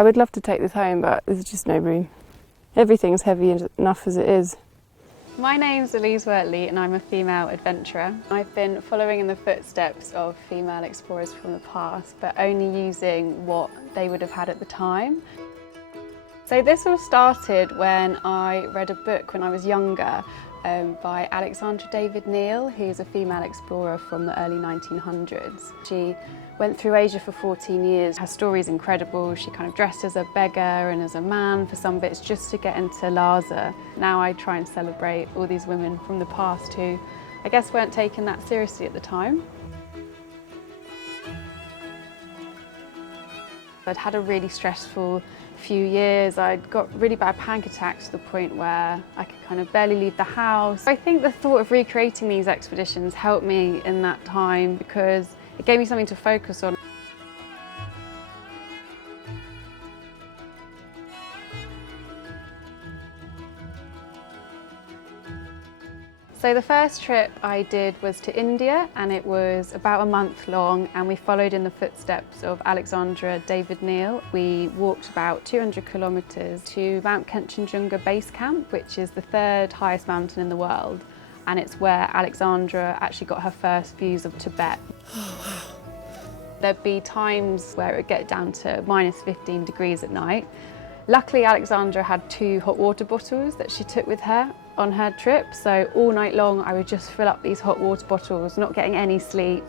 I would love to take this home, but there's just no room. Everything's heavy enough as it is. My name's Elise Wortley and I'm a female adventurer. I've been following in the footsteps of female explorers from the past, but only using what they would have had at the time. So this all started when I read a book when I was younger by Alexandra David Neal, who's a female explorer from the early 1900s. She went through Asia for 14 years. Her story's incredible. She kind of dressed as a beggar and as a man for some bits just to get into Lhasa. Now I try and celebrate all these women from the past who I guess weren't taken that seriously at the time. I'd had a really stressful few years. I'd got really bad panic attacks to the point where I could kind of barely leave the house. I think the thought of recreating these expeditions helped me in that time because it gave me something to focus on. So the first trip I did was to India, and it was about a month long, and we followed in the footsteps of Alexandra David Neal. We walked about 200 kilometres to Mount Kanchenjunga Base Camp, which is the third highest mountain in the world, and it's where Alexandra actually got her first views of Tibet. There'd be times where it would get down to minus 15 degrees at night. Luckily, Alexandra had 2 hot water bottles that she took with her on her trip, so all night long I would just fill up these hot water bottles, not getting any sleep.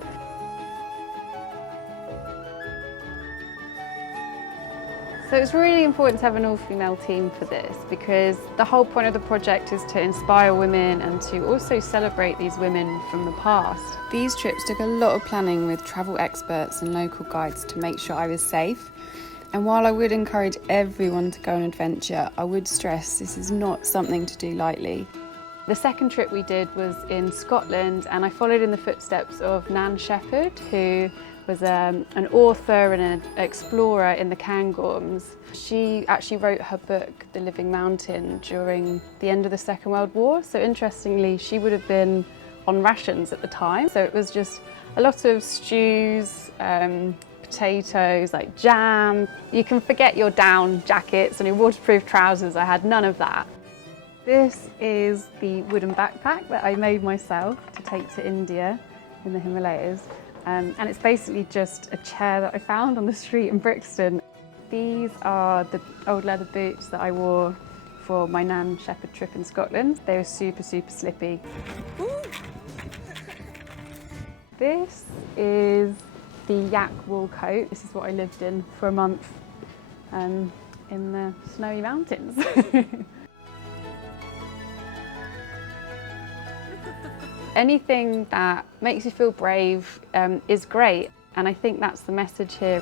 So it's really important to have an all-female team for this because the whole point of the project is to inspire women and to also celebrate these women from the past. These trips took a lot of planning with travel experts and local guides to make sure I was safe. And while I would encourage everyone to go on an adventure, I would stress this is not something to do lightly. The second trip we did was in Scotland, and I followed in the footsteps of Nan Shepherd, who was an author and an explorer in the Cairngorms. She actually wrote her book, The Living Mountain, during the end of the Second World War. So interestingly, she would have been on rations at the time. So it was just a lot of stews, potatoes, like jam. You can forget your down jackets and your waterproof trousers. I had none of that. This is the wooden backpack that I made myself to take to India in the Himalayas. And it's basically just a chair that I found on the street in Brixton. These are the old leather boots that I wore for my Nan Shepherd trip in Scotland. They were super, super slippy. This is the yak wool coat. This is what I lived in for a month in the snowy mountains. Anything that makes you feel brave is great, and I think that's the message here.